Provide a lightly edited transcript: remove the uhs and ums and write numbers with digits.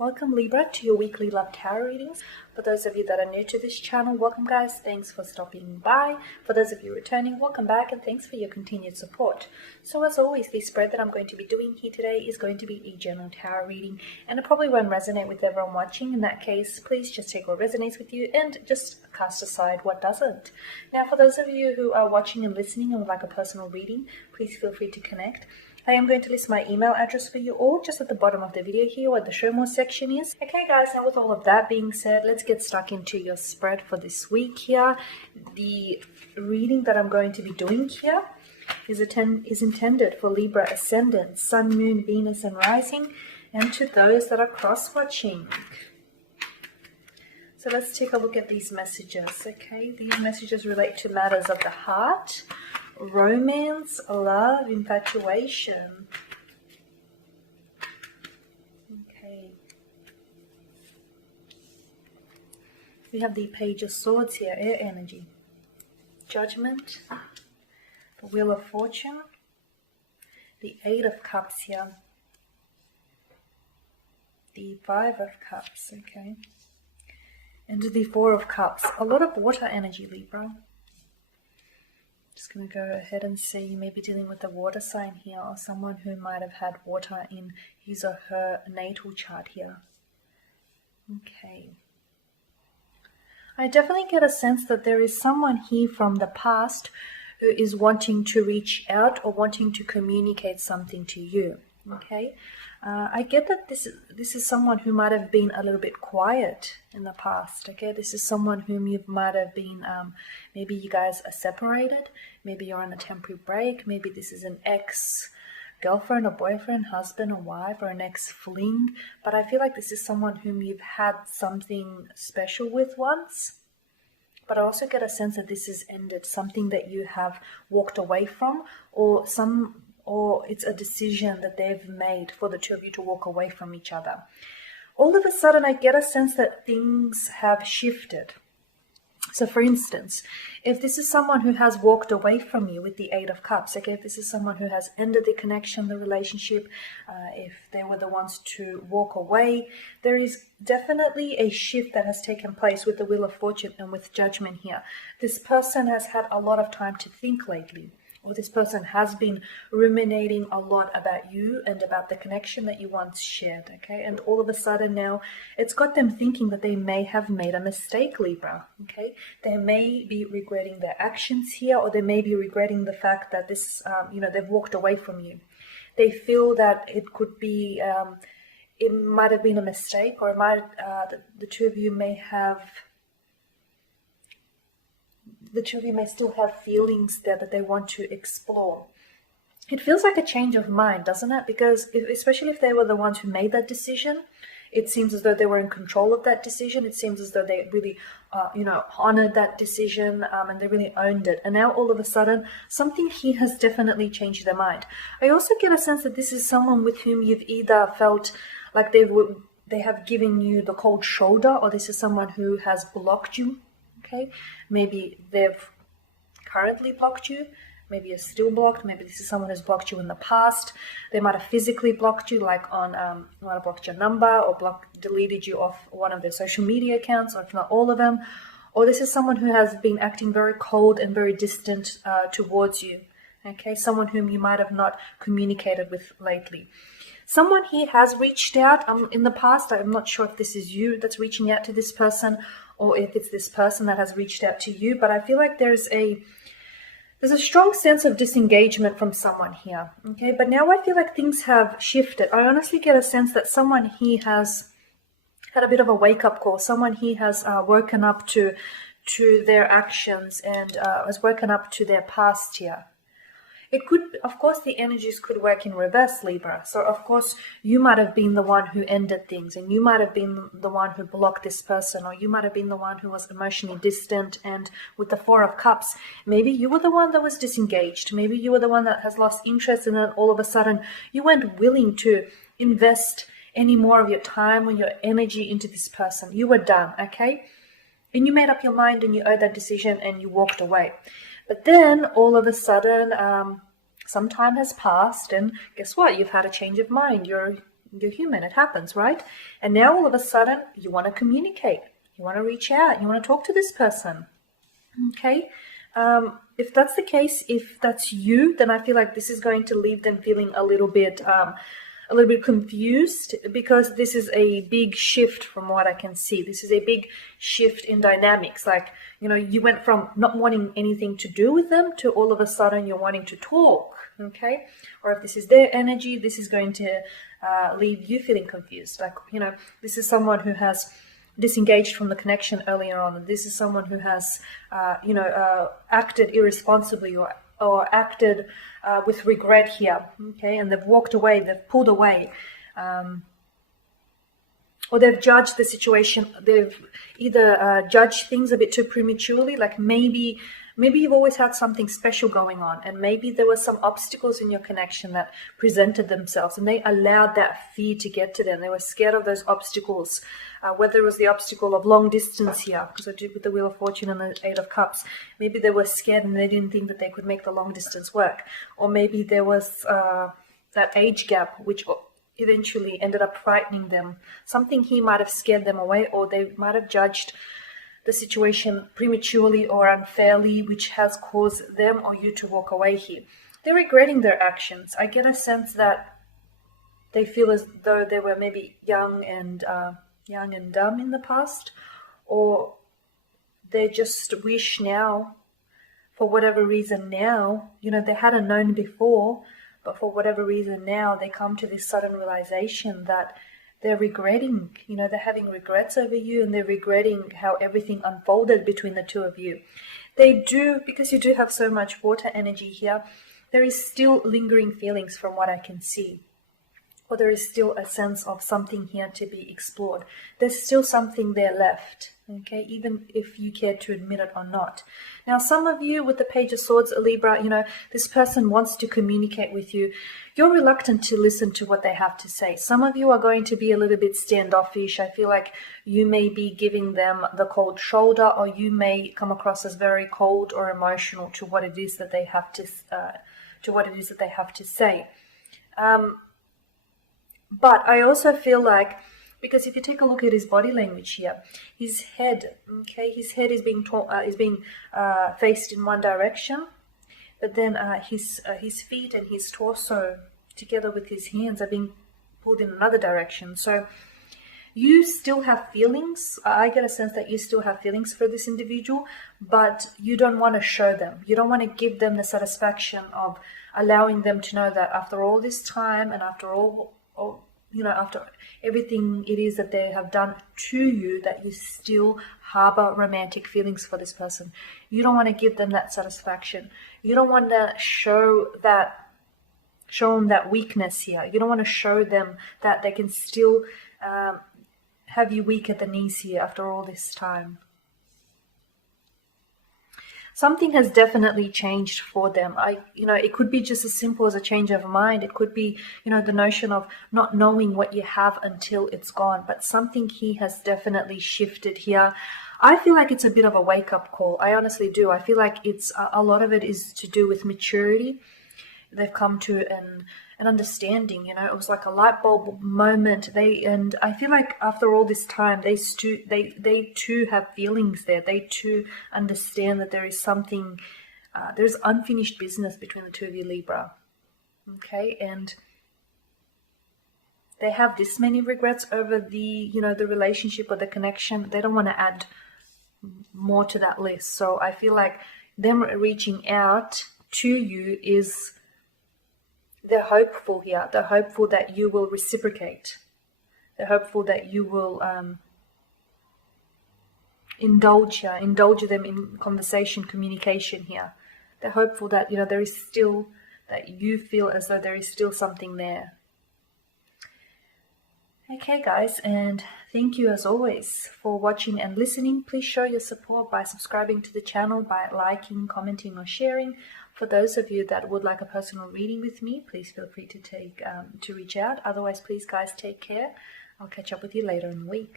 Welcome Libra to your weekly love tarot readings. For those of you that are new to this channel, welcome guys, thanks for stopping by. For those of you returning, welcome back and thanks for your continued support. So as always, the spread that I'm going to be doing here today is going to be a general tarot reading, and it probably won't resonate with everyone watching. In that case, please just take what resonates with you and just cast aside what doesn't. Now for those of you who are watching and listening and would like a personal reading, please feel free to connect. I am going to list my email address for you all just at the bottom of the video here where the show more section is. Okay guys, now with all of that being said, let's get stuck into your spread for this week here. The reading that I'm going to be doing here is intended for Libra Ascendant, Sun, Moon, Venus and Rising, and to those that are cross-watching. So let's take a look at these messages, okay? These messages relate to matters of the heart, romance, love, infatuation. Okay. We have the Page of Swords here, air energy. Judgment, the Wheel of Fortune, the Eight of Cups here, the Five of Cups, okay, and the Four of Cups. A lot of water energy, Libra. Just going to go ahead and say you may be dealing with a water sign here, or someone who might have had water in his or her natal chart here. Okay. I definitely get a sense that there is someone here from the past who is wanting to reach out or wanting to communicate something to you. Okay. I get that this is someone who might have been a little bit quiet in the past. Okay, this is someone whom you might have been, maybe you guys are separated, maybe you're on a temporary break, maybe this is an ex-girlfriend or boyfriend, husband or wife, or an ex-fling, but I feel like this is someone whom you've had something special with once. But I also get a sense that this has ended, something that you have walked away from, or it's a decision that they've made for the two of you to walk away from each other. All of a sudden, I get a sense that things have shifted. So for instance, if this is someone who has walked away from you with the Eight of Cups, okay, if this is someone who has ended the connection, the relationship, if they were the ones to walk away, there is definitely a shift that has taken place with the Wheel of Fortune and with Judgment here. This person has had a lot of time to think lately. Or this person has been ruminating a lot about you and about the connection that you once shared, okay? And all of a sudden now, it's got them thinking that they may have made a mistake, Libra, okay? They may be regretting their actions here, or they may be regretting the fact that this, they've walked away from you. They feel that it could be, it might have been a mistake, or it might, the two of you may still have feelings there that they want to explore. It feels like a change of mind, doesn't it? Because especially if they were the ones who made that decision, it seems as though they were in control of that decision. It seems as though they really, honored that decision and they really owned it. And now all of a sudden, something here has definitely changed their mind. I also get a sense that this is someone with whom you've either felt like they have given you the cold shoulder, or this is someone who has blocked you. Okay, maybe they've currently blocked you, maybe you're still blocked, maybe this is someone who's blocked you in the past. They might have physically blocked you, like might have blocked your number, or deleted you off one of their social media accounts, or if not all of them. Or this is someone who has been acting very cold and very distant towards you. Okay, someone whom you might have not communicated with lately. Someone here has reached out in the past. I'm not sure if this is you that's reaching out to this person, or if it's this person that has reached out to you, but I feel like there's a strong sense of disengagement from someone here, okay? But now I feel like things have shifted. I honestly get a sense that someone here has had a bit of a wake-up call. Someone here has woken up to their actions and has woken up to their past here. It could, of course, the energies could work in reverse, Libra. So, of course, you might have been the one who ended things, and you might have been the one who blocked this person, or you might have been the one who was emotionally distant. And with the Four of Cups, maybe you were the one that was disengaged. Maybe you were the one that has lost interest, and then all of a sudden you weren't willing to invest any more of your time or your energy into this person. You were done, okay? And you made up your mind and you owed that decision and you walked away. But then all of a sudden, some time has passed, and guess what? You've had a change of mind. You're human, it happens, right? And now all of a sudden you want to communicate, you want to reach out, you want to talk to this person. Okay, if that's the case, if that's you, then I feel like this is going to leave them feeling a little bit confused, because this is a big shift from what I can see. This is a big shift in dynamics. Like, you know, you went from not wanting anything to do with them to all of a sudden you're wanting to talk. Okay, or if this is their energy, this is going to leave you feeling confused. Like, you know, this is someone who has disengaged from the connection earlier on. This is someone who has, acted irresponsibly or acted with regret here. Okay, and they've walked away, they've pulled away, or they've judged the situation. They've either judged things a bit too prematurely, like maybe you've always had something special going on, and maybe there were some obstacles in your connection that presented themselves, and they allowed that fear to get to them. They were scared of those obstacles, whether it was the obstacle of long distance here, because I did with the Wheel of Fortune and the Eight of Cups. Maybe they were scared and they didn't think that they could make the long distance work. Or maybe there was that age gap, which eventually ended up frightening them. Something here might have scared them away, or they might have judged the situation prematurely or unfairly, which has caused them or you to walk away here. They're regretting their actions. I get a sense that they feel as though they were maybe young and dumb in the past, or they just wish now, for whatever reason now, you know, they hadn't known before, but for whatever reason now they come to this sudden realization that they're regretting, you know, they're having regrets over you, and they're regretting how everything unfolded between the two of you. They do, because you do have so much water energy here, there is still lingering feelings from what I can see. Or there is still a sense of something here to be explored. There's still something there left, okay, even if you care to admit it or not. Now, some of you with the Page of Swords, Libra, you know, this person wants to communicate with you. You're reluctant to listen to what they have to say. Some of you are going to be a little bit standoffish. I feel like you may be giving them the cold shoulder, or you may come across as very cold or emotional to what it is that they have to say. But I also feel like, because if you take a look at his body language here, his head is being faced in one direction, but then his feet and his torso, together with his hands, are being pulled in another direction. So you still have feelings. I get a sense that you still have feelings for this individual, but you don't want to show them. You don't want to give them the satisfaction of allowing them to know that after all this time, and after all, you know, after everything it is that they have done to you, that you still harbor romantic feelings for this person. You don't want to give them that satisfaction. You don't want to show them that weakness here. You don't want to show them that they can still have you weak at the knees here after all this time. Something has definitely changed for them. It could be just as simple as a change of mind. It could be, the notion of not knowing what you have until it's gone. But something here has definitely shifted here. I feel like it's a bit of a wake-up call. I honestly do. I feel like it's a lot of it is to do with maturity. They've come to an understanding. It was like a light bulb moment. And I feel like after all this time, they too have feelings there. They too understand that there is something, there's unfinished business between the two of you, Libra. Okay, and they have this many regrets over the relationship or the connection. They don't want to add more to that list. So I feel like them reaching out to you is, they're hopeful here. They're hopeful that you will reciprocate. They're hopeful that you will indulge them in conversation, communication here. They're hopeful that, there is still, that you feel as though there is still something there. Okay, guys, and thank you as always for watching and listening. Please show your support by subscribing to the channel, by liking, commenting, or sharing. For those of you that would like a personal reading with me, please feel free to reach out. Otherwise, please, guys, take care. I'll catch up with you later in the week.